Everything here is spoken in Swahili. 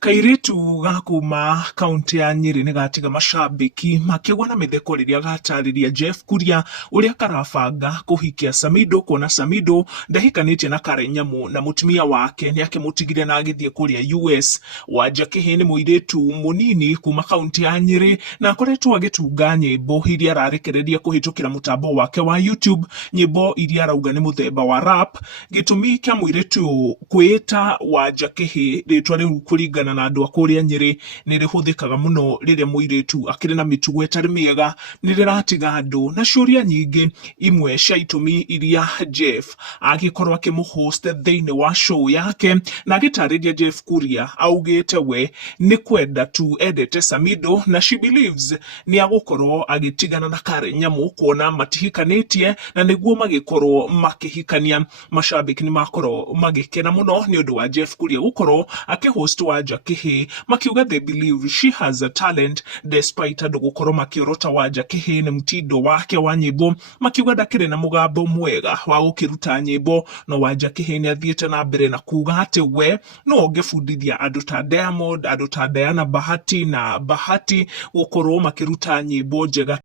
Kairitu gakuma kaunti ya Nyeri nĩ gatiga macambĩki makĩgwa na mĩtheko rĩrĩa gatarĩria Jeff Kuria ũrĩa karabanga kũhikia Samidoh, kuona Samidoh ndahikanĩtie na Kare Nyamu na mũtumia wake nĩ akĩmũtigire na agĩthiĩ kũrĩa US. Wanja Kihii nĩ mũirĩtu mũnini kuma kaunti ya Nyeri na akoretwo agĩtunga nyĩmbo iria ararekereria kũhĩtũkĩra mũtambo wake wa YouTube, nyĩmbo iria arauga nĩ mũthemba wa rap. Gĩtũmi kĩa mũirĩtu kwĩĩta Wanja Kihii rĩtwa rĩu kũringana na andũ a kũrĩa Nyeri nĩ rĩhũthĩkaga mũno rĩrĩa mũirĩtu akĩrĩ na mĩtugo ĩtarĩ mĩega, nĩ rĩratiga andũ na ciũria nyingĩ. Imwe cia itũmi iria Jeff agĩkorwo akĩmũhost thĩinĩ wa show yake na agĩtarĩria Jeff Kuria augĩte we nĩ kwenda tu endete Samidoh na she believes nĩ agũkorwo agĩtigana na Kare Nyamu kuona matihikanĩtie na nĩguo magĩkorwo makĩhikania. Macambĩki nĩ makorwo magĩkena mũno nĩ ũndũ wa Jeff Kuria gũkorwo akĩhost Wanja Kihii, makiuga they believe she has a talent despite andũ gũkorwo makĩorota Wanja Kihii nĩ mtindo wake wa nyĩmbo, makiuga ndakĩrĩ na mũgambo mwega wa gũkĩruta nyĩmbo. No Wanja Kihii nĩ athiĩte na mbere na kuga atĩ we no ũngĩbundithia andũ ta Diamond, andũ ta Diana Bahati na Bahati gũkorwo makĩruta nyĩmbo njega